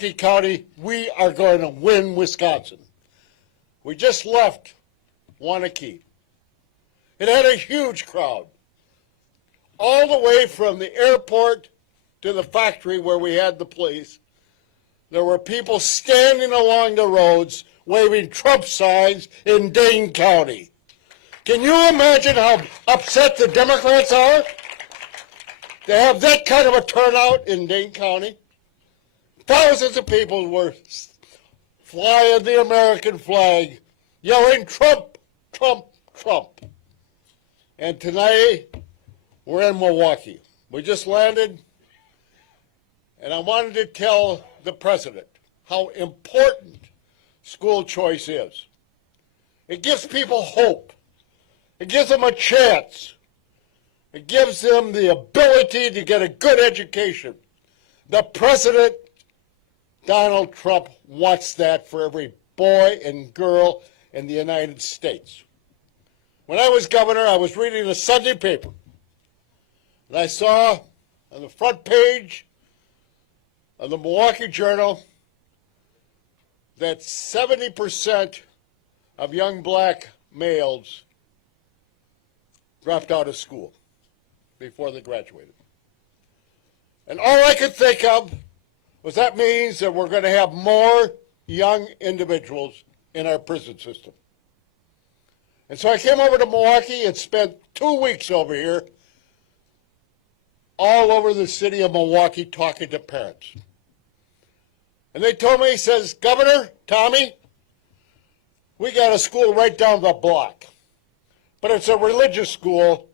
County, we are going to win Wisconsin. We just left Wanakee. It had a huge crowd, all the way from the airport to the factory where we had the police. There were people standing along the roads waving Trump signs in Dane County. Can you imagine how upset the Democrats are to have that kind of a turnout in Dane County? Thousands of people were flying the American flag, yelling Trump, Trump, Trump. And tonight, we're in Milwaukee. We just landed, and I wanted to tell the president how important school choice is. It gives people hope. It gives them a chance. It gives them the ability to get a good education. The president, Donald Trump, wants that for every boy and girl in the United States. When I was governor, I was reading the Sunday paper, and I saw on the front page of the Milwaukee Journal that 70% of young black males dropped out of school before they graduated. And all I could think of was that means that we're going to have more young individuals in our prison system. And so I came over to Milwaukee and spent 2 weeks over here all over the city of Milwaukee talking to parents. And they told me, he says, Governor, Tommy, we got a school right down the block, but it's a religious school,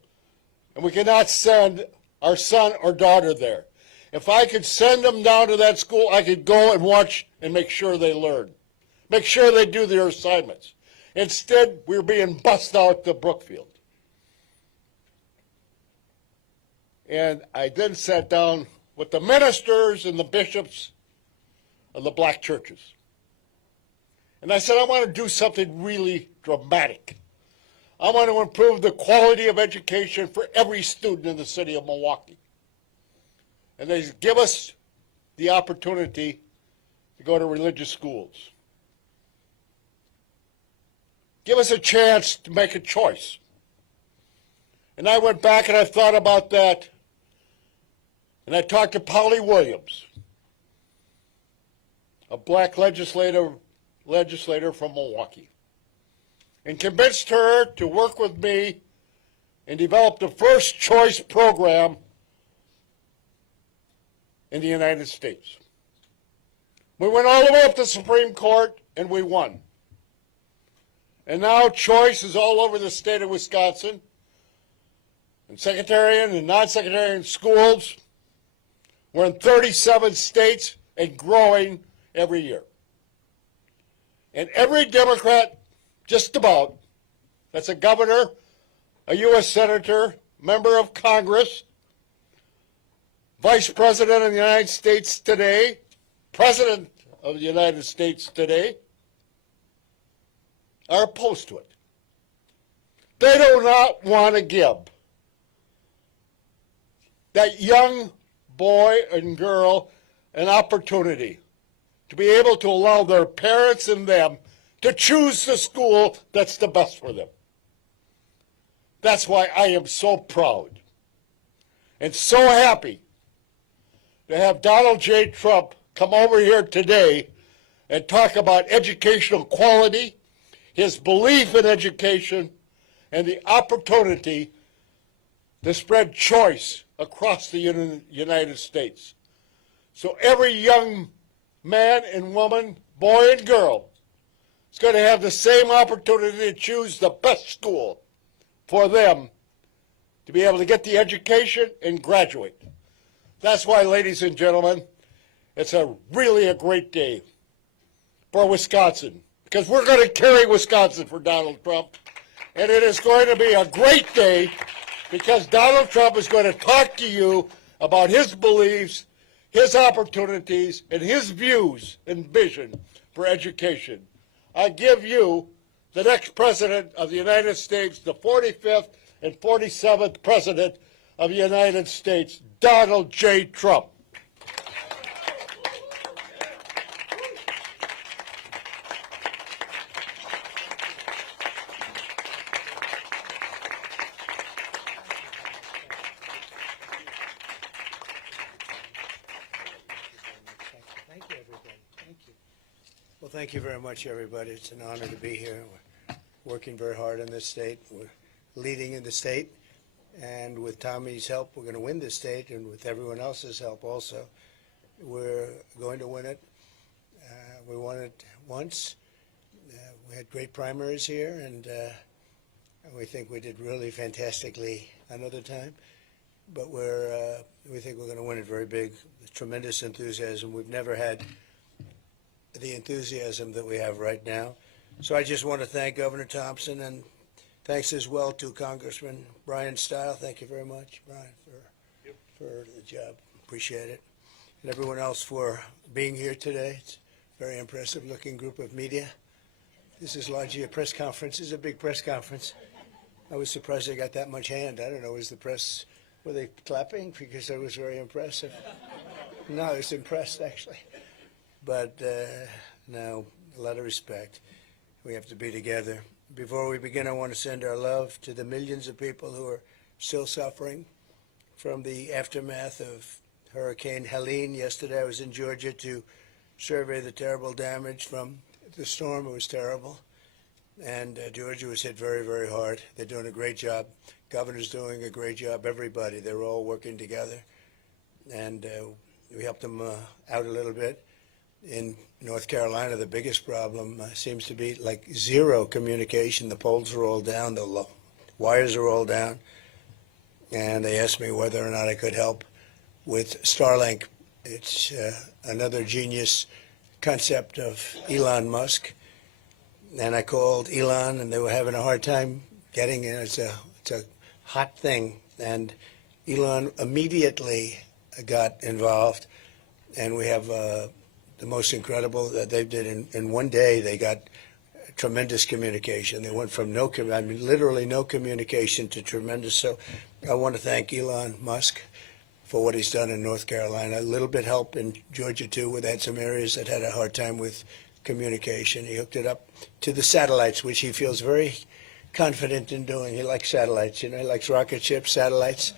and we cannot send our son or daughter there. If I could send them down to that school, I could go and watch and make sure they learn, make sure they do their assignments. Instead, we're being bussed out to Brookfield. And I then sat down with the ministers and the bishops of the black churches. And I said, I want to do something really dramatic. I want to improve the quality of education for every student in the city of Milwaukee. And they give us the opportunity to go to religious schools. Give us a chance to make a choice. And I went back and I thought about that, and I talked to Polly Williams, a black legislator from Milwaukee, and convinced her to work with me and develop the first choice program in the United States. We went all the way up to the Supreme Court and we won. And now choice is all over the state of Wisconsin, in sectarian and non-sectarian schools. We're in 37 states and growing every year. And every Democrat, just about, that's a governor, a U.S. senator, member of Congress, vice president of the United States today, president of the United States today, are opposed to it. They do not want to give that young boy and girl an opportunity to be able to allow their parents and them to choose the school that's the best for them. That's why I am so proud and so happy to have Donald J. Trump come over here today and talk about educational quality, his belief in education, and the opportunity to spread choice across the United States. So every young man and woman, boy and girl, is going to have the same opportunity to choose the best school for them to be able to get the education and graduate. That's why, ladies and gentlemen, it's really a great day for Wisconsin, because we're going to carry Wisconsin for Donald Trump. And it is going to be a great day because Donald Trump is going to talk to you about his beliefs, his opportunities, and his views and vision for education. I give you the next president of the United States, the 45th and 47th president of the United States, Donald J. Trump. Well, thank you very much, everybody. It's an honor to be here. We're working very hard in this state. We're leading in the state. And with Tommy's help, we're going to win this state. And with everyone else's help also, we're going to win it. We won it once. We had great primaries here, and we think we did really fantastically another time. But we think we're going to win it very big, with tremendous enthusiasm. We've never had the enthusiasm that we have right now. So I just want to thank Governor Thompson, and thanks as well to Congressman Brian Stile. Thank you very much, Brian, for the job. Appreciate it. And everyone else for being here today. It's a very impressive looking group of media. This is largely a press conference. This is a big press conference. I was surprised they got that much hand. I don't know, were they clapping? Because I was very impressive. No, I was impressed, actually. But no, a lot of respect. We have to be together. Before we begin, I want to send our love to the millions of people who are still suffering from the aftermath of Hurricane Helene. Yesterday I was in Georgia to survey the terrible damage from the storm. It was terrible. And Georgia was hit very, very hard. They're doing a great job. Governor's doing a great job. Everybody, they're all working together. And we helped them out a little bit. In North Carolina, the biggest problem seems to be like zero communication. The poles are all down, the wires are all down. And they asked me whether or not I could help with Starlink. It's another genius concept of Elon Musk. And I called Elon, and they were having a hard time getting it. It's a hot thing. And Elon immediately got involved, and we have the most incredible that they did in one day. They got tremendous communication. They went from literally no communication to tremendous. So I want to thank Elon Musk for what he's done in North Carolina. A little bit help in Georgia too. We had some areas that had a hard time with communication. He hooked it up to the satellites, which he feels very confident in doing. He likes satellites, he likes rocket ships, satellites,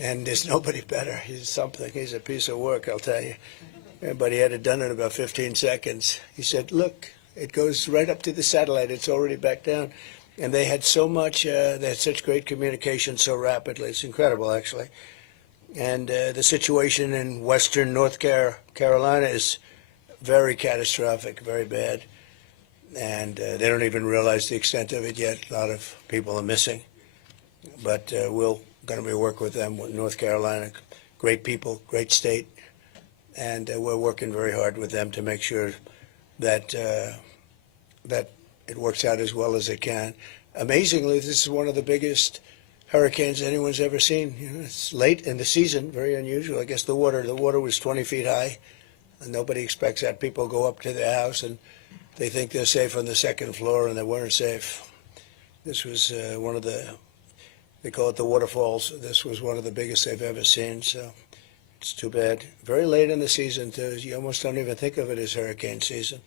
and there's nobody better. He's something. He's a piece of work, I'll tell you. But he had it done in about 15 seconds. He said, look, it goes right up to the satellite. It's already back down. And they had so much, they had such great communication so rapidly. It's incredible, actually. And the situation in western North Carolina is very catastrophic, very bad. And they don't even realize the extent of it yet. A lot of people are missing. But we're going to be working with them, with North Carolina. Great people, great state. And we're working very hard with them to make sure that that it works out as well as it can. Amazingly, this is one of the biggest hurricanes anyone's ever seen. It's late in the season, very unusual. I guess the water was 20 feet high, and nobody expects that. People go up to their house and they think they're safe on the second floor, and they weren't safe. This was one of they call it the waterfalls. This was one of the biggest they've ever seen. So. It's too bad. Very late in the season, too. You almost don't even think of it as hurricane season.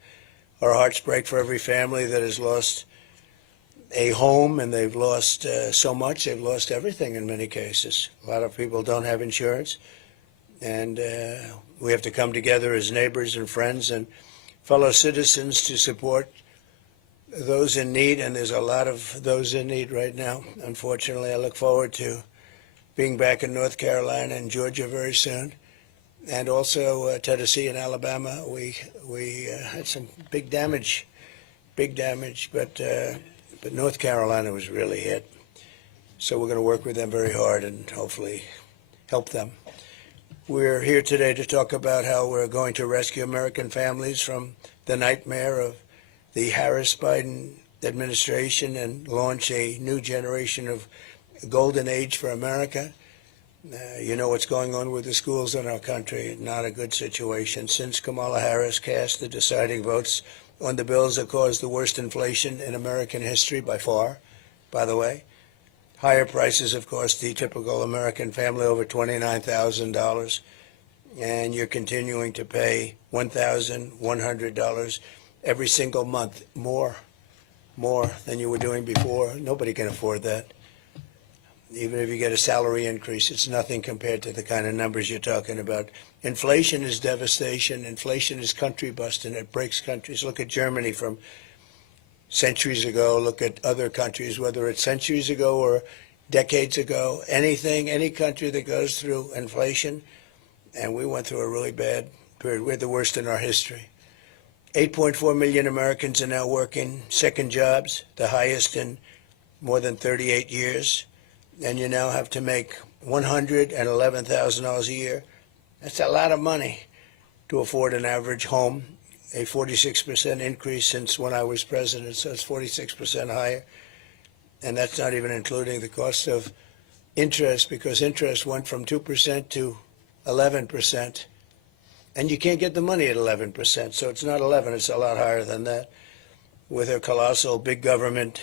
Our hearts break for every family that has lost a home, and they've lost so much. They've lost everything in many cases. A lot of people don't have insurance, and we have to come together as neighbors and friends and fellow citizens to support those in need, and there's a lot of those in need right now. Unfortunately, I look forward to being back in North Carolina and Georgia very soon, and also Tennessee and Alabama. We had some big damage, but North Carolina was really hit. So we're going to work with them very hard and hopefully help them. We're here today to talk about how we're going to rescue American families from the nightmare of the Harris-Biden administration and launch a new generation of golden age for America. You know what's going on with the schools in our country. Not a good situation. Since Kamala Harris cast the deciding votes on the bills that caused the worst inflation in American history by far, by the way. Higher prices, of course, the typical American family over $29,000. And you're continuing to pay $1,100 every single month, more than you were doing before. Nobody can afford that. Even if you get a salary increase, it's nothing compared to the kind of numbers you're talking about. Inflation is devastation. Inflation is country busting. It breaks countries. Look at Germany from centuries ago. Look at other countries, whether it's centuries ago or decades ago. Any country that goes through inflation, and we went through a really bad period. We're the worst in our history. 8.4 million Americans are now working second jobs, the highest in more than 38 years. And you now have to make $111,000 a year. That's a lot of money to afford an average home, a 46% increase since when I was president, so it's 46% higher. And that's not even including the cost of interest, because interest went from 2% to 11%. And you can't get the money at 11%, so it's not 11, it's a lot higher than that. With her colossal big government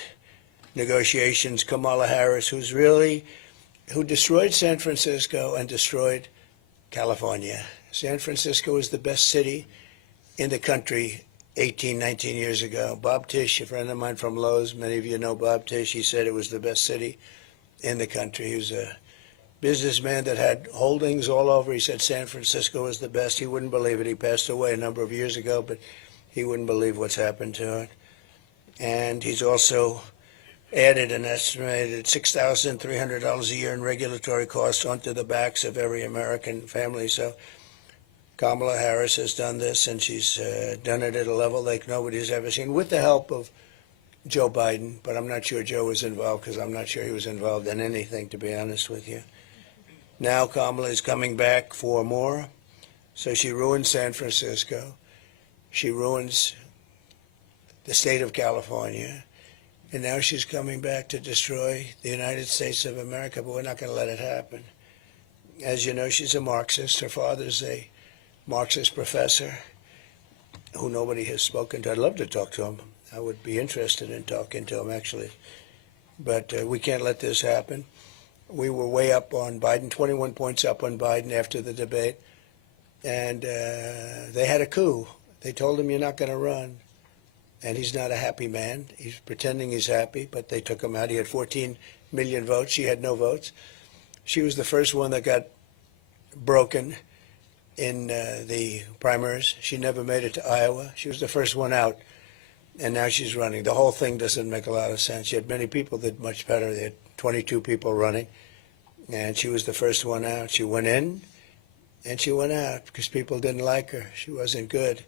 negotiations, Kamala Harris, who destroyed San Francisco and destroyed California. San Francisco is the best city in the country 18, 19 years ago. Bob Tisch, a friend of mine from Lowe's, many of you know Bob Tisch, he said it was the best city in the country. He was a businessman that had holdings all over. He said San Francisco was the best. He wouldn't believe it. He passed away a number of years ago, but he wouldn't believe what's happened to it. And he's also added an estimated $6,300 a year in regulatory costs onto the backs of every American family. So Kamala Harris has done this, and she's done it at a level like nobody's ever seen, with the help of Joe Biden. But I'm not sure Joe was involved, because I'm not sure he was involved in anything, to be honest with you. Now Kamala is coming back for more. So she ruins San Francisco. She ruins the state of California. And now she's coming back to destroy the United States of America, but we're not going to let it happen. As you know, she's a Marxist. Her father's a Marxist professor who nobody has spoken to. I'd love to talk to him. I would be interested in talking to him, actually. But we can't let this happen. We were way up on Biden, 21 points up on Biden after the debate. And they had a coup. They told him, you're not going to run. And he's not a happy man. He's pretending he's happy, but they took him out. He had 14 million votes. She had no votes. She was the first one that got broken in the primaries. She never made it to Iowa. She was the first one out, and now she's running. The whole thing doesn't make a lot of sense. You had many people that did much better. They had 22 people running, and she was the first one out. She went in, and she went out because people didn't like her. She wasn't good.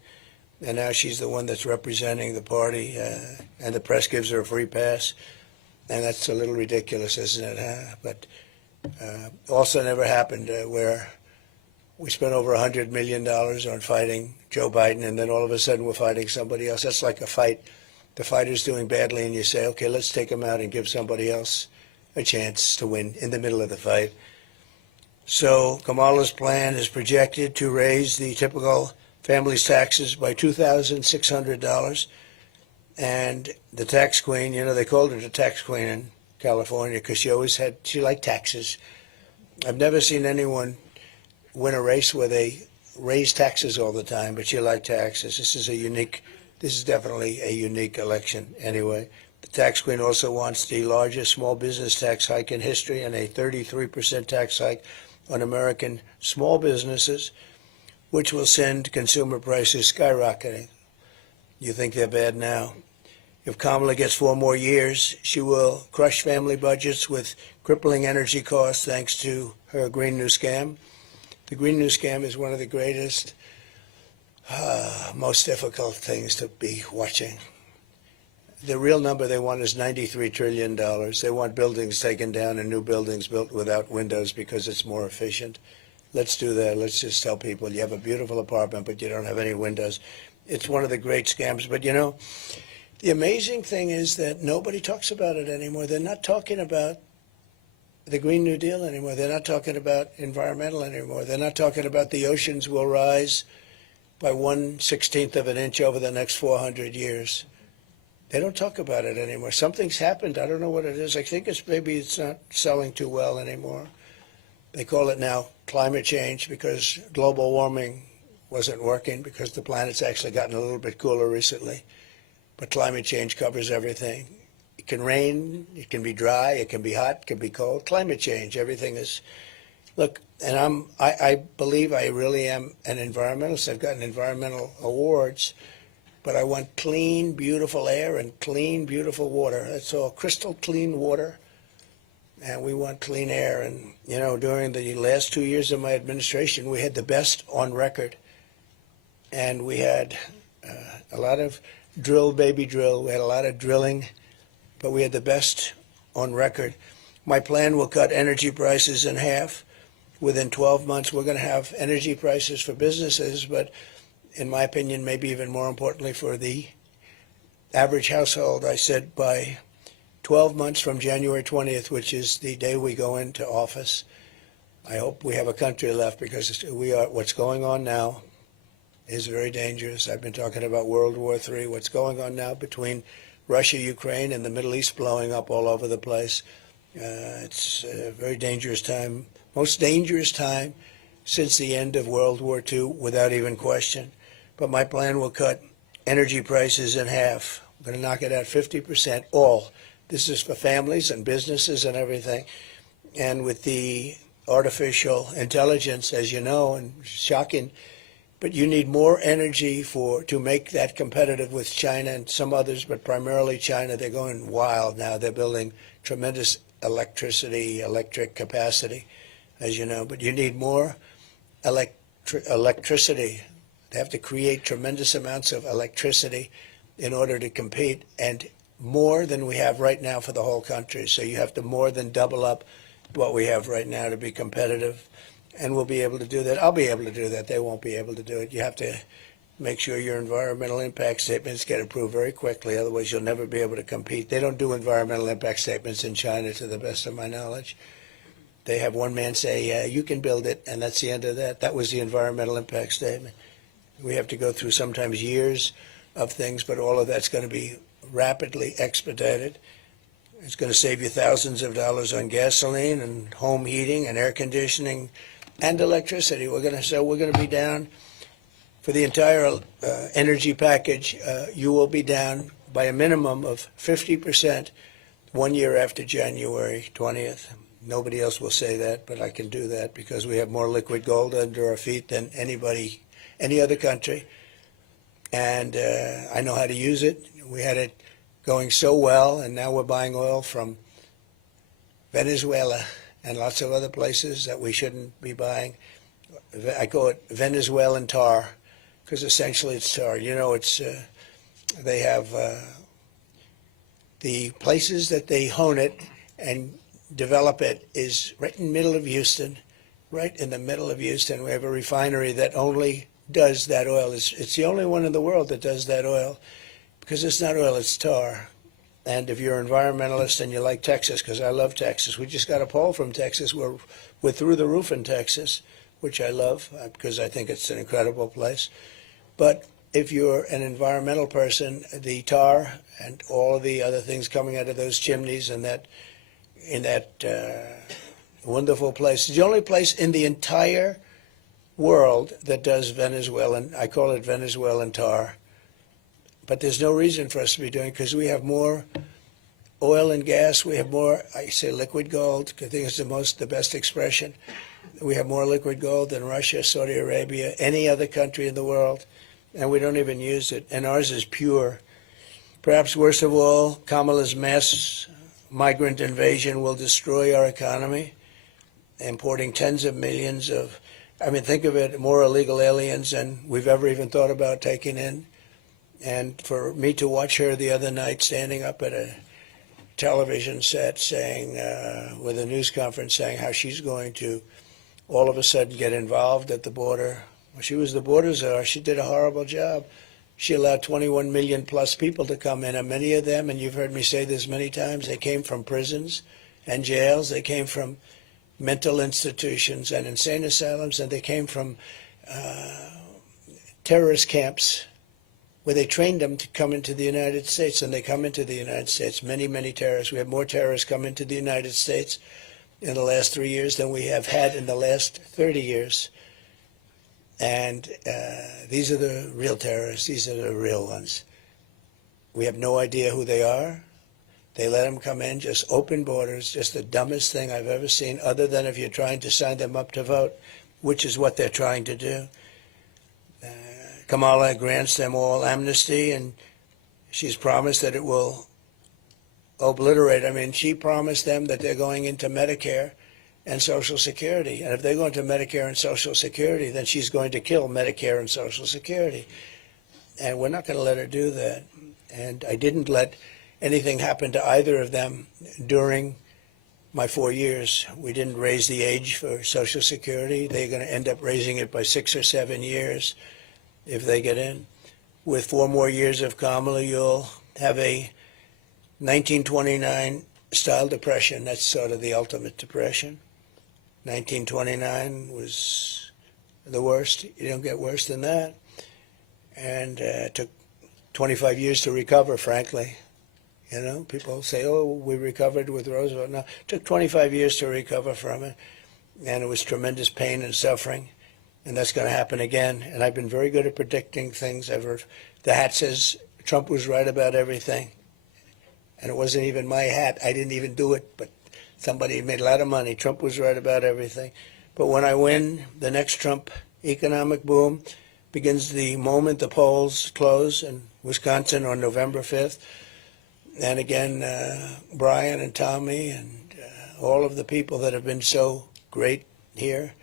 And now she's the one that's representing the party, and the press gives her a free pass. And that's a little ridiculous, isn't it? Huh? But also never happened where we spent over $100 million on fighting Joe Biden, and then all of a sudden we're fighting somebody else. That's like a fight. The fighter's doing badly, and you say, okay, let's take him out and give somebody else a chance to win in the middle of the fight. So Kamala's plan is projected to raise the typical family's taxes by $2,600. And the tax queen, you know, they called her the tax queen in California because she liked taxes. I've never seen anyone win a race where they raise taxes all the time, but she liked taxes. This is definitely a unique election anyway. The tax queen also wants the largest small business tax hike in history and a 33% tax hike on American small businesses, which will send consumer prices skyrocketing. You think they're bad now. If Kamala gets 4 more years, she will crush family budgets with crippling energy costs thanks to her Green New Scam. The Green New Scam is one of the greatest, most difficult things to be watching. The real number they want is $93 trillion. They want buildings taken down and new buildings built without windows because it's more efficient. Let's do that. Let's just tell people you have a beautiful apartment, but you don't have any windows. It's one of the great scams. But, you know, the amazing thing is that nobody talks about it anymore. They're not talking about the Green New Deal anymore. They're not talking about environmental anymore. They're not talking about the oceans will rise by 1/16 of an inch over the next 400 years. They don't talk about it anymore. Something's happened. I don't know what it is. I think maybe it's not selling too well anymore. They call it now climate change because global warming wasn't working because the planet's actually gotten a little bit cooler recently. But climate change covers everything. It can rain, it can be dry, it can be hot, it can be cold. Climate change, everything is. Look, and I believe I really am an environmentalist. I've gotten environmental awards, but I want clean, beautiful air and clean, beautiful water. That's all, crystal clean water, and we want clean air. And, you know, during the last 2 years of my administration, we had the best on record, and we had a lot of drill, baby drill. We had a lot of drilling, but we had the best on record. My plan will cut energy prices in half. Within 12 months, we're going to have energy prices for businesses, but in my opinion, maybe even more importantly for the average household, I said by 12 months from January 20th, which is the day we go into office, I hope we have a country left, because what's going on now is very dangerous. I've been talking about World War III. What's going on now between Russia, Ukraine, and the Middle East blowing up all over the place. It's a very dangerous time, most dangerous time since the end of World War II, without even question. But my plan will cut energy prices in half. I'm going to knock it at 50%, all. This is for families and businesses and everything. And with the artificial intelligence, as you know, and shocking, but you need more energy to make that competitive with China and some others, but primarily China. They're going wild now. They're building tremendous electric capacity, as you know. But you need more electricity. They have to create tremendous amounts of electricity in order to compete, and more than we have right now for the whole country. So you have to more than double up what we have right now to be competitive. And we'll be able to do that. I'll be able to do that. They won't be able to do it. You have to make sure your environmental impact statements get approved very quickly. Otherwise, you'll never be able to compete. They don't do environmental impact statements in China, to the best of my knowledge. They have one man say, yeah, you can build it, and that's the end of that. That was the environmental impact statement. We have to go through sometimes years of things, but all of that's going to be rapidly expedited. It's going to save you thousands of dollars on gasoline and home heating and air conditioning and electricity. We're going to be down for the entire energy package. You will be down by a minimum of 50% 1 year after January 20th. Nobody else will say that, but I can do that because we have more liquid gold under our feet than any other country. And I know how to use it. We had it going so well, and now we're buying oil from Venezuela and lots of other places that we shouldn't be buying. I call it Venezuelan tar, because essentially it's tar. You know, it's they have the places that they hone it and develop it is right in the middle of Houston, right in the middle of Houston. We have a refinery that only does that oil. It's the only one in the world that does that oil, because it's not oil, it's tar. And if you're an environmentalist and you like Texas, because I love Texas, we just got a poll from Texas. We're through the roof in Texas, which I love because I think it's an incredible place. But if you're an environmental person, the tar and all of the other things coming out of those chimneys and in that wonderful place, it's the only place in the entire world that does Venezuelan, I call it Venezuelan tar. But there's no reason for us to be doing it, because we have more oil and gas. We have more, I say liquid gold, I think it's the best expression. We have more liquid gold than Russia, Saudi Arabia, any other country in the world, and we don't even use it. And ours is pure. Perhaps worst of all, Kamala's mass migrant invasion will destroy our economy, importing tens of millions of, think of it, more illegal aliens than we've ever even thought about taking in. And for me to watch her the other night standing up at a television set saying, with a news conference, saying how she's going to all of a sudden get involved at the border. Well, she was the border czar. She did a horrible job. She allowed 21 million plus people to come in, and many of them, and you've heard me say this many times, they came from prisons and jails. They came from mental institutions and insane asylums, and they came from terrorist camps, where they trained them to come into the United States, and they come into the United States, many, many terrorists. We have more terrorists come into the United States in the last 3 years than we have had in the last 30 years. And these are the real terrorists. These are the real ones. We have no idea who they are. They let them come in, just open borders, just the dumbest thing I've ever seen, other than if you're trying to sign them up to vote, which is what they're trying to do. Kamala grants them all amnesty, and she's promised that it will obliterate. I mean, she promised them that they're going into Medicare and Social Security. And if they go into Medicare and Social Security, then she's going to kill Medicare and Social Security. And we're not going to let her do that. And I didn't let anything happen to either of them during my 4 years. We didn't raise the age for Social Security. They're going to end up raising it by 6 or 7 years if they get in. With 4 more years of Kamala, you'll have a 1929 style depression. That's sort of the ultimate depression. 1929 was the worst. You don't get worse than that. And it took 25 years to recover, frankly. You know, people say, oh, we recovered with Roosevelt. No, it took 25 years to recover from it. And it was tremendous pain and suffering. And that's going to happen again. And I've been very good at predicting things. The hat says Trump was right about everything. And it wasn't even my hat. I didn't even do it, but somebody made a lot of money. Trump was right about everything. But when I win, the next Trump economic boom begins the moment the polls close in Wisconsin on November 5th. And again, Brian and Tommy and all of the people that have been so great here,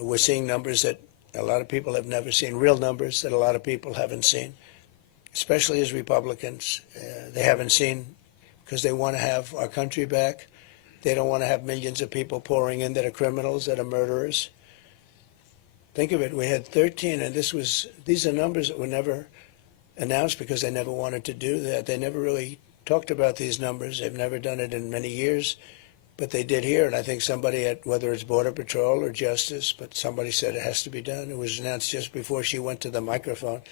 we're seeing numbers that a lot of people have never seen, real numbers that a lot of people haven't seen, especially as Republicans. They haven't seen because they want to have our country back. They don't want to have millions of people pouring in that are criminals, that are murderers. Think of it. We had 13, and these are numbers that were never announced because they never wanted to do that. They never really talked about these numbers. They've never done it in many years, but they did here. And I think somebody at, whether it's Border Patrol or Justice, but somebody said it has to be done. It was announced just before she went to the microphone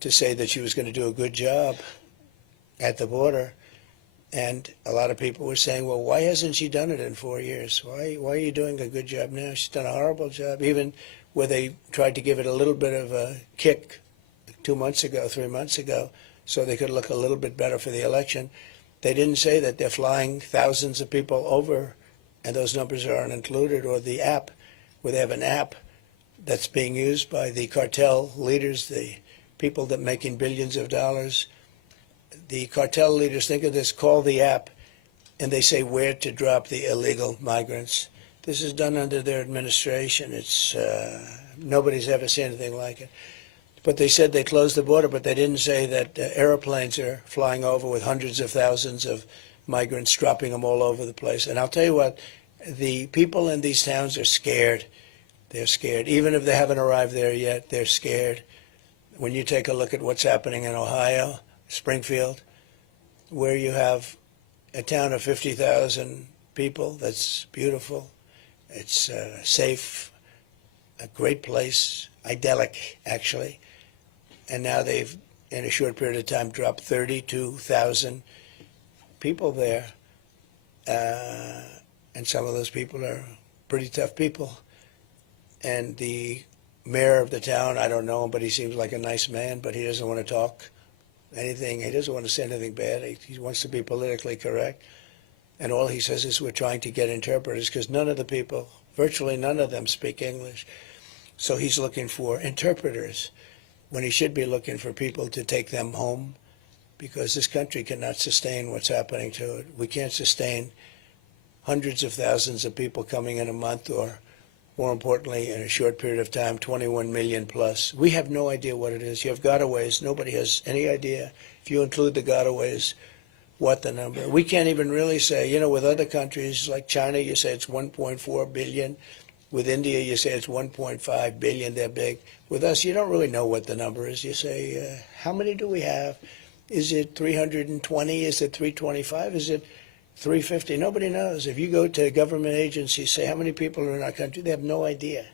to say that she was going to do a good job at the border. And a lot of people were saying, well, why hasn't she done it in 4 years? Why are you doing a good job now? She's done a horrible job, even where they tried to give it a little bit of a kick 2 months ago, 3 months ago, so they could look a little bit better for the election. They didn't say that they're flying thousands of people over, and those numbers aren't included, or the app, where they have an app that's being used by the cartel leaders, the people that are making billions of dollars. The cartel leaders, think of this, call the app, and they say where to drop the illegal migrants. This is done under their administration. It's nobody's ever seen anything like it. But they said they closed the border, but they didn't say that airplanes are flying over with hundreds of thousands of migrants, dropping them all over the place. And I'll tell you what, the people in these towns are scared. They're scared. Even if they haven't arrived there yet, they're scared. When you take a look at what's happening in Ohio, Springfield, where you have a town of 50,000 people, that's beautiful. It's safe, a great place, idyllic, actually. And now they've, in a short period of time, dropped 32,000 people there. And some of those people are pretty tough people. And the mayor of the town, I don't know him, but he seems like a nice man, but he doesn't want to talk anything. He doesn't want to say anything bad. He wants to be politically correct. And all he says is we're trying to get interpreters because none of the people, virtually none of them, speak English. So he's looking for interpreters when he should be looking for people to take them home, because this country cannot sustain what's happening to it. We can't sustain hundreds of thousands of people coming in a month, or more importantly, in a short period of time, 21 million plus. We have no idea what it is. You have gotaways. Nobody has any idea, if you include the gotaways, what the number. We can't even really say, you know, with other countries like China, you say it's 1.4 billion. With India, you say it's 1.5 billion. They're big. With us, you don't really know what the number is. You say, how many do we have? Is it 320? Is it 325? Is it 350? Nobody knows. If you go to government agencies, say how many people are in our country, they have no idea.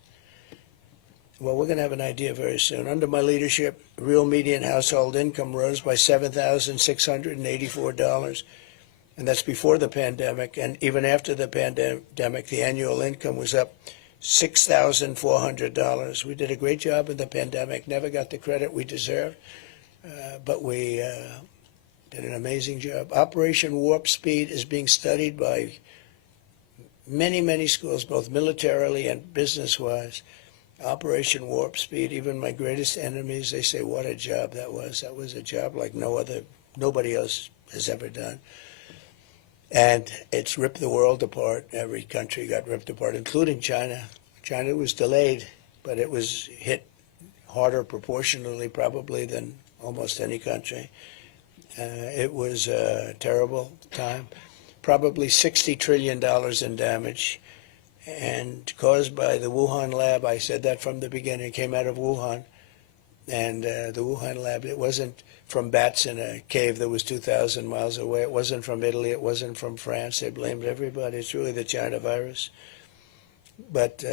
Well, we're going to have an idea very soon. Under my leadership, real median household income rose by $7,684, and that's before the pandemic. And even after the pandemic, the annual income was up $6,400. We did a great job in the pandemic, never got the credit we deserved, but we did an amazing job. Operation Warp Speed is being studied by many, many schools, both militarily and business-wise. Operation Warp Speed, even my greatest enemies, they say, what a job that was. That was a job like nobody else has ever done. And it's ripped the world apart. Every country got ripped apart, including China. China was delayed, but it was hit harder proportionally probably than almost any country. It was a terrible time. Probably $60 trillion in damage, and caused by the Wuhan lab. I said that from the beginning. It came out of Wuhan. And the Wuhan lab, it wasn't from bats in a cave that was 2,000 miles away. It wasn't from Italy. It wasn't from France. They blamed everybody. It's really the China virus. But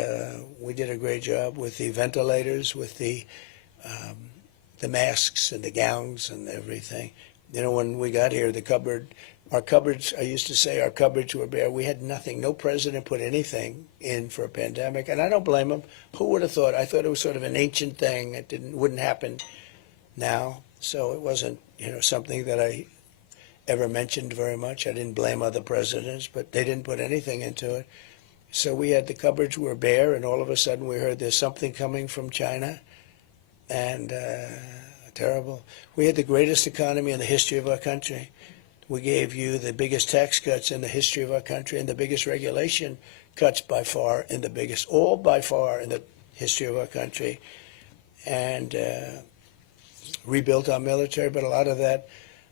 we did a great job with the ventilators, with the masks and the gowns and everything. You know, when we got here, our cupboards, I used to say our cupboards were bare. We had nothing. No president put anything in for a pandemic, and I don't blame him. Who would have thought? I thought it was sort of an ancient thing. It wouldn't happen now, so it wasn't, something that I ever mentioned very much. I didn't blame other presidents, but they didn't put anything into it. So we had the cupboards were bare, and all of a sudden we heard there's something coming from China, and terrible. We had the greatest economy in the history of our country. We gave you the biggest tax cuts in the history of our country and the biggest regulation cuts by far in the history of our country, and rebuilt our military. But a lot of that,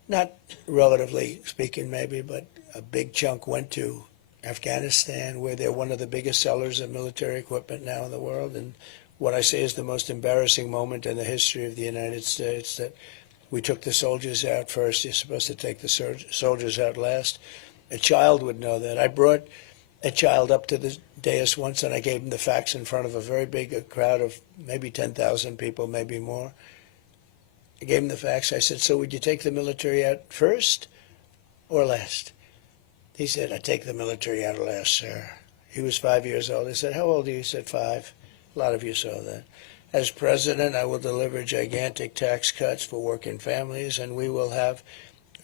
not relatively speaking maybe, but a big chunk went to Afghanistan, where they're one of the biggest sellers of military equipment now in the world. And what I say is the most embarrassing moment in the history of the United States, that we took the soldiers out first. You're supposed to take the soldiers out last. A child would know that. I brought a child up to the dais once, and I gave him the facts in front of a very big crowd of maybe 10,000 people, maybe more. I gave him the facts. I said, so would you take the military out first or last? He said, I take the military out last, sir. He was 5 years old. I said, how old are you? He said, 5. A lot of you saw that. As president, I will deliver gigantic tax cuts for working families, and we will have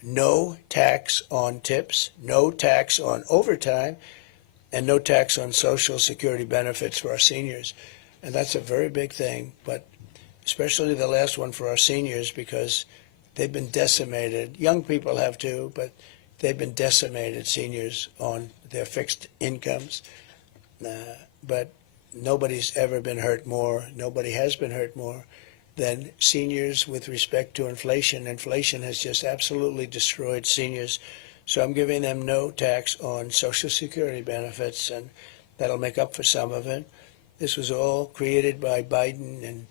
no tax on tips, no tax on overtime, and no tax on Social Security benefits for our seniors. And that's a very big thing, but especially the last one for our seniors, because they've been decimated. Young people have too, but they've been decimated, seniors, on their fixed incomes. But nobody's ever been hurt more, nobody has been hurt more than seniors with respect to inflation. Inflation has just absolutely destroyed seniors. So I'm giving them no tax on Social Security benefits, and that'll make up for some of it. This was all created by Biden and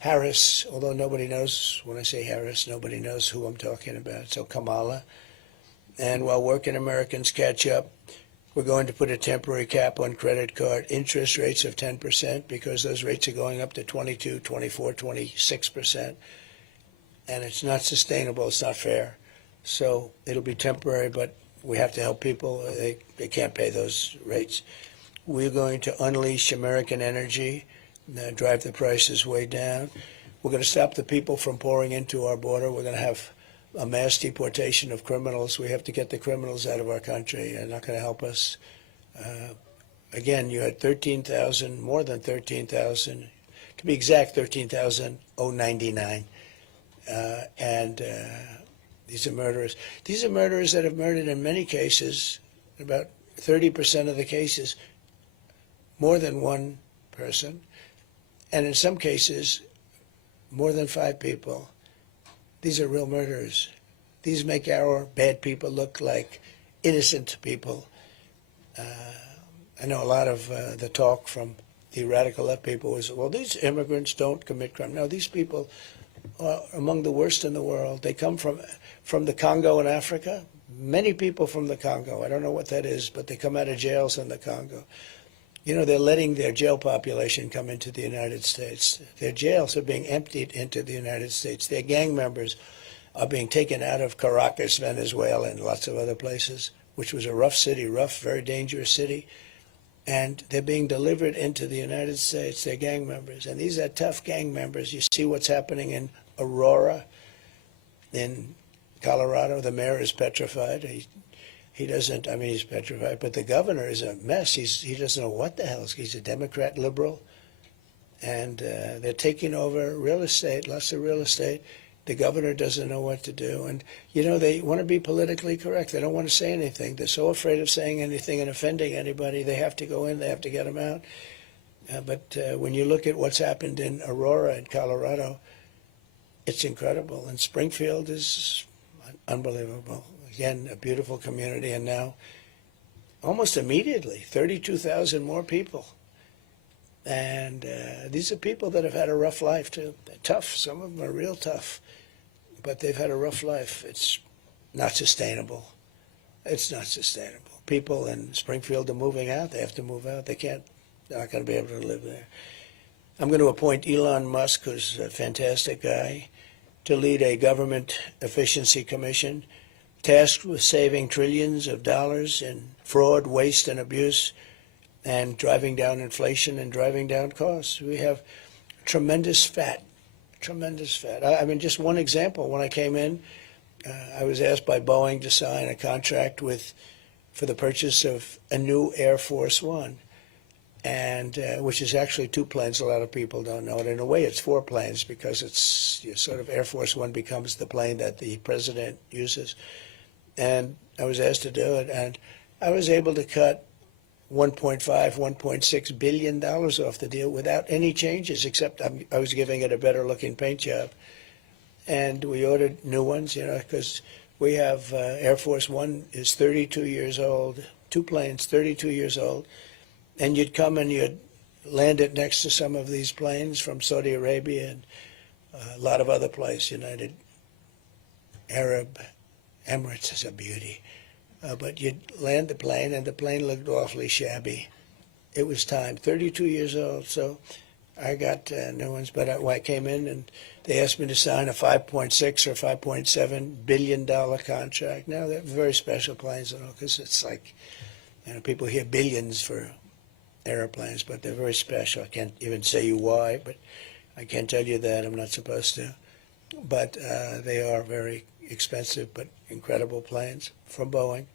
Harris, although nobody knows, when I say Harris, nobody knows who I'm talking about. So Kamala. And while working Americans catch up, we're going to put a temporary cap on credit card interest rates of 10%, because those rates are going up to 22, 24, 26%. And it's not sustainable. It's not fair. So it'll be temporary, but we have to help people. They can't pay those rates. We're going to unleash American energy, drive the prices way down. We're going to stop the people from pouring into our border. We're going to have a mass deportation of criminals. We have to get the criminals out of our country. They're not going to help us. Again, you had 13,000, more than 13,000, to be exact, 13,099. And these are murderers. These are murderers that have murdered, in many cases, about 30% of the cases, more than one person. And in some cases, more than 5 people. These are real murderers. These make our bad people look like innocent people. I know a lot of the talk from the radical left people is, well, these immigrants don't commit crime. No, these people are among the worst in the world. They come from the Congo in Africa. Many people from the Congo. I don't know what that is, but they come out of jails in the Congo. You know, they're letting their jail population come into the United States. Their jails are being emptied into the United States. Their gang members are being taken out of Caracas, Venezuela, and lots of other places, which was a rough city, very dangerous city. And they're being delivered into the United States. They're gang members. And these are tough gang members. You see what's happening in Aurora, in Colorado, the mayor is petrified. He doesn't, I mean, he's petrified, but the governor is a mess. He doesn't know what the hell. He's a Democrat liberal, and they're taking over real estate, lots of real estate. The governor doesn't know what to do. And, you know, they want to be politically correct. They don't want to say anything. They're so afraid of saying anything and offending anybody. They have to go in. They have to get them out. But when you look at what's happened in Aurora in Colorado, it's incredible. And Springfield is unbelievable. Again, a beautiful community. And now, almost immediately, 32,000 more people. And these are people that have had a rough life, too. They're tough. Some of them are real tough. But they've had a rough life. It's not sustainable. It's not sustainable. People in Springfield are moving out. They have to move out. They're not going to be able to live there. I'm going to appoint Elon Musk, who's a fantastic guy, to lead a government efficiency commission tasked with saving trillions of dollars in fraud, waste, and abuse, and driving down inflation and driving down costs. We have tremendous fat. I mean, just one example. When I came in, I was asked by Boeing to sign a contract for the purchase of a new Air Force One, and which is actually 2 planes. A lot of people don't know it. In a way, it's 4 planes because it's sort of Air Force One becomes the plane that the president uses. And I was asked to do it, and I was able to cut $1.6 billion off the deal without any changes, except I was giving it a better looking paint job. And we ordered new ones, because we have Air Force One is 32 years old, 2 planes, 32 years old. And you'd come and you'd land it next to some of these planes from Saudi Arabia and a lot of other places, United Arab Emirates is a beauty. But you'd land the plane, and the plane looked awfully shabby. It was time. 32 years old, so I got new ones. But when I came in, and they asked me to sign a $5.6 or $5.7 billion contract. Now, they're very special planes, because it's like, people hear billions for airplanes, but they're very special. I can't even say you why, but I can't tell you that. I'm not supposed to. But they are very expensive but incredible planes from Boeing.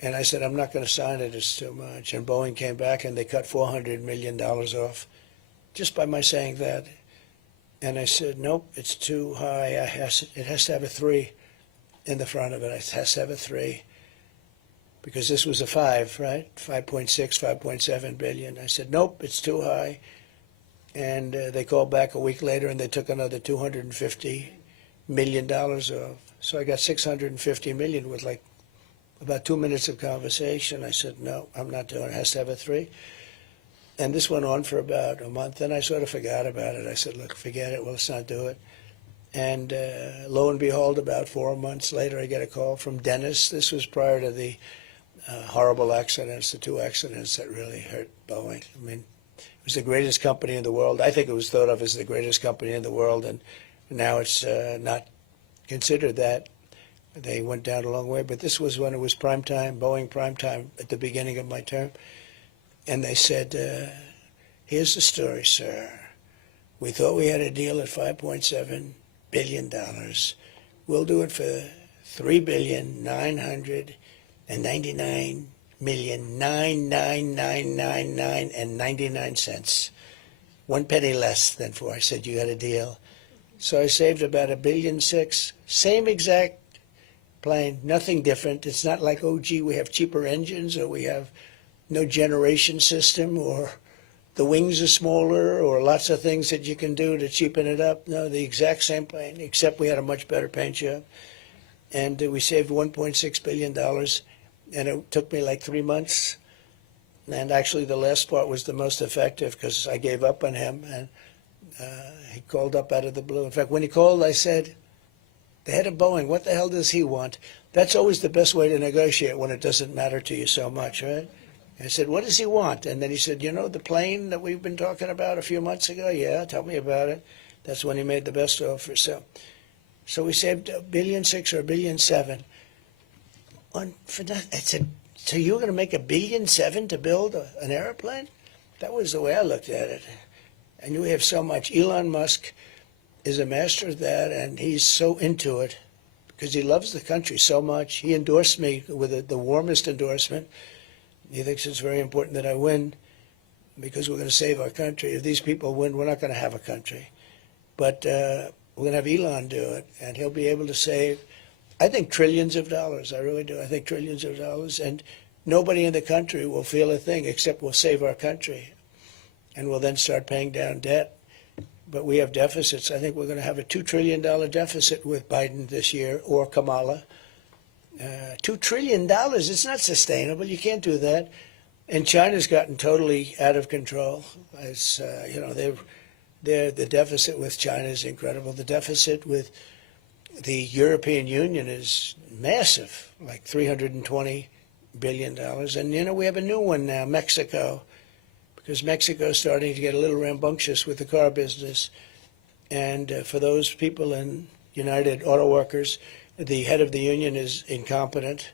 And I said, I'm not going to sign it. It's too much. And Boeing came back and they cut $400 million off just by my saying that. And I said, nope, it's too high. It has to have a 3 in the front of it. It has to have a 3. Because this was a 5, right? 5.6, 5.7 billion. I said, nope, it's too high. And they called back a week later and they took another $250 million off. So I got $650 million with like about 2 minutes of conversation. I said, no, I'm not doing it. It has to have a 3. And this went on for about a month. And I sort of forgot about it. I said, look, forget it. Well, let's not do it. And lo and behold, about 4 months later, I get a call from Dennis. This was prior to the horrible accidents, the 2 accidents that really hurt Boeing. I mean, it was the greatest company in the world. I think it was thought of as the greatest company in the world, and now it's not considered that. They went down a long way, but this was when it was prime time, Boeing prime time at the beginning of my term. And they said, here's the story, sir. We thought we had a deal at $5.7 billion. We'll do it for $3,999,999,999.99. 1 penny less than 4. I said, you got a deal. So I saved about $1.6 billion. Same exact plane, nothing different. It's not like, oh, gee, we have cheaper engines, or we have no generation system, or the wings are smaller, or lots of things that you can do to cheapen it up. No, the exact same plane, except we had a much better paint job. And we saved $1.6 billion, and it took me like 3 months. And actually the last part was the most effective because I gave up on him, and he called up out of the blue. In fact, when he called, I said, the head of Boeing, what the hell does he want? That's always the best way to negotiate when it doesn't matter to you so much, right? I said, what does he want? And then he said, the plane that we've been talking about a few months ago? Yeah, tell me about it. That's when he made the best offer. So we saved $1.6 billion or $1.7 billion. For that. I said, so you're going to make $1.7 billion to build an airplane? That was the way I looked at it. And we have so much. Elon Musk is a master of that, and he's so into it because he loves the country so much. He endorsed me with the warmest endorsement. He thinks it's very important that I win because we're going to save our country. If these people win, we're not going to have a country. But we're going to have Elon do it, and he'll be able to save, I think, trillions of dollars. I really do. I think trillions of dollars. And nobody in the country will feel a thing except we'll save our country. And we'll then start paying down debt. But we have deficits. I think we're going to have a $2 trillion deficit with Biden this year, or Kamala. $2 trillion, it's not sustainable. You can't do that. And China's gotten totally out of control. As you know, the deficit with China is incredible. The deficit with the European Union is massive, like $320 billion. And, you know, we have a new one now, Mexico, because Mexico is starting to get a little rambunctious with the car business. And for those people in United Auto Workers, the head of the union is incompetent.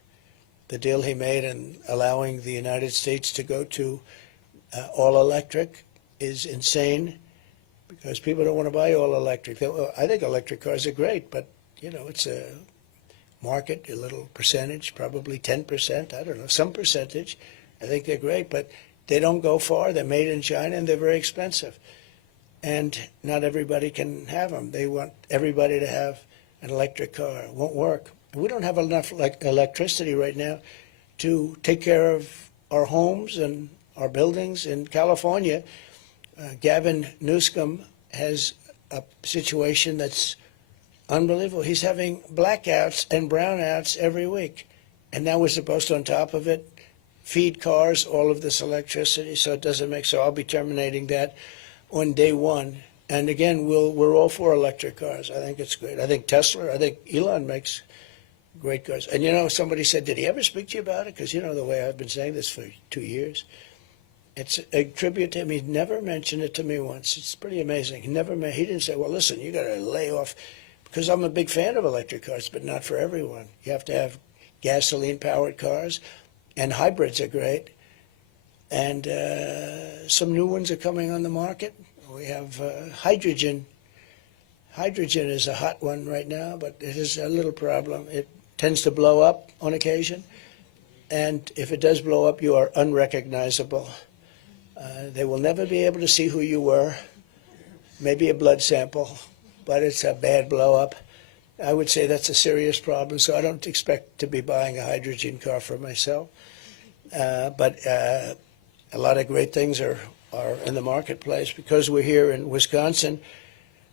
The deal he made in allowing the United States to go to all electric is insane, because people don't want to buy all electric. I think electric cars are great, but, you know, it's a market, a little percentage, probably 10%, I don't know, some percentage. I think they're great, but they don't go far. They're made in China, and they're very expensive. And not everybody can have them. They want everybody to have an electric car. It won't work. We don't have enough electricity right now to take care of our homes and our buildings in California. Gavin Newsom has a situation that's unbelievable. He's having blackouts and brownouts every week. And now we're supposed to, on top of it, feed cars all of this electricity, so it doesn't make, so I'll be terminating that on day one. And again, we're all for electric cars. I think it's great. I think Tesla, I think Elon makes great cars. And, you know, somebody said, did he ever speak to you about it? Because, you know, the way I've been saying this for 2 years. It's a tribute to him. He never mentioned it to me once. It's pretty amazing. He didn't say, well, listen, you got to lay off, because I'm a big fan of electric cars, but not for everyone. You have to have gasoline-powered cars, and hybrids are great. And some new ones are coming on the market. We have hydrogen. Hydrogen is a hot one right now, but it is a little problem. It tends to blow up on occasion. And if it does blow up, you are unrecognizable. They will never be able to see who you were. Maybe a blood sample, but it's a bad blow up. I would say that's a serious problem, so I don't expect to be buying a hydrogen car for myself. But a lot of great things are in the marketplace, because we're here in Wisconsin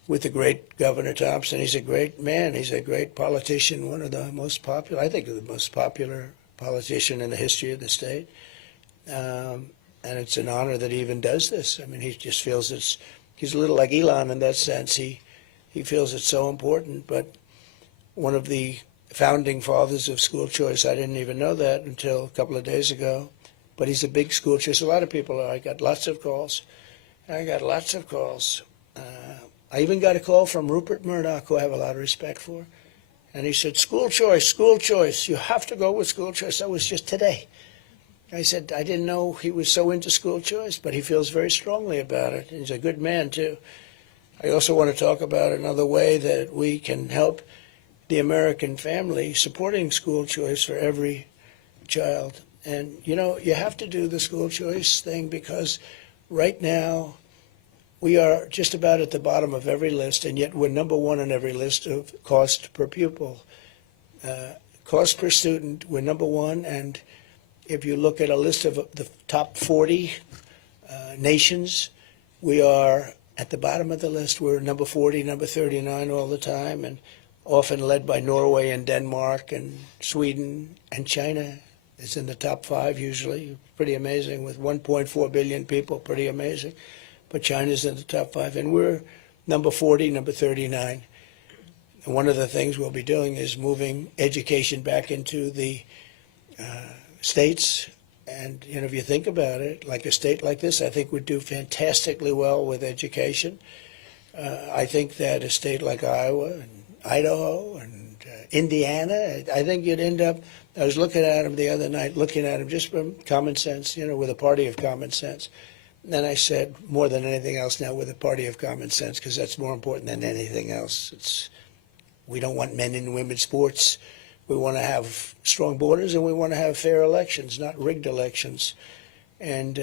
with the great Governor Thompson. He's a great man. He's a great politician, one of the most popular, I think the most popular politician in the history of the state. And it's an honor that he even does this. I mean, he just feels he's a little like Elon in that sense. He feels it's so important. But one of the founding fathers of school choice, I didn't even know that until a couple of days ago. But he's a big school choice. A lot of people are. I got lots of calls. I even got a call from Rupert Murdoch, who I have a lot of respect for. And he said, school choice, you have to go with school choice. That was just today. I said, I didn't know he was so into school choice, but he feels very strongly about it. He's a good man, too. I also want to talk about another way that we can help the American family, supporting school choice for every child. And, you know, you have to do the school choice thing, because right now we are just about at the bottom of every list, and yet we're number one on every list of cost per pupil. Cost per student, we're number one. And if you look at a list of the top 40 nations, we are at the bottom of the list. We're number 40, number 39 all the time, and often led by Norway and Denmark and Sweden, and China is in the top 5 usually. Pretty amazing, with 1.4 billion people, pretty amazing. But China's in the top 5, and we're number 40, number 39. And one of the things we'll be doing is moving education back into the states. And, you know, if you think about it, like a state like this, I think would do fantastically well with education. I think that a state like Iowa and Idaho and Indiana, I think you'd end up, I was looking at them the other night, just from common sense, you know, with a party of common sense. And I said, more than anything else now, with a party of common sense, because that's more important than anything else. We don't want men and women sports. We want to have strong borders, and we want to have fair elections, not rigged elections. And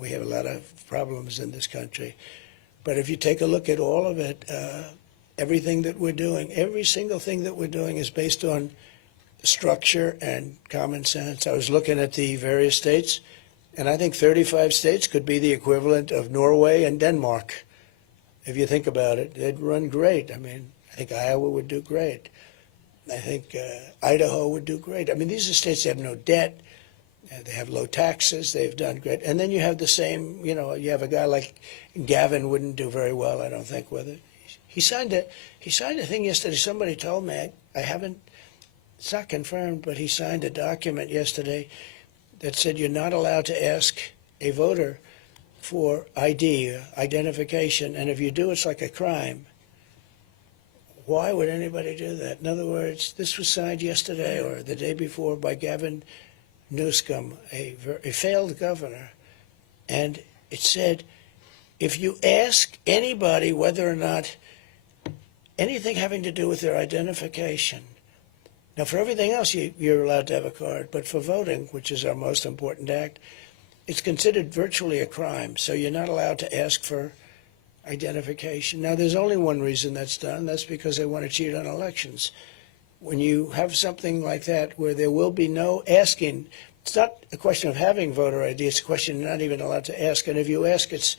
we have a lot of problems in this country. But if you take a look at all of it, everything that we're doing, every single thing that we're doing is based on structure and common sense. I was looking at the various states, and I think 35 states could be the equivalent of Norway and Denmark. If you think about it, they'd run great. I mean, I think Iowa would do great. I think Idaho would do great. I mean, these are states that have no debt. They have low taxes. They've done great. And then you have the same, you know, you have a guy like Gavin wouldn't do very well, I don't think, with it. He signed a thing yesterday. Somebody told me, I haven't, it's not confirmed, but he signed a document yesterday that said you're not allowed to ask a voter for ID, identification, and if you do, it's like a crime. Why would anybody do that? In other words, this was signed yesterday or the day before by Gavin Newsom, a failed governor, and it said, if you ask anybody whether or not anything having to do with their identification, now for everything else you're allowed to have a card, but for voting, which is our most important act, it's considered virtually a crime, so you're not allowed to ask for identification. Now there's only one reason that's done, that's because they want to cheat on elections. When you have something like that where there will be no asking, it's not a question of having voter ID, it's a question you're not even allowed to ask, and if you ask, it's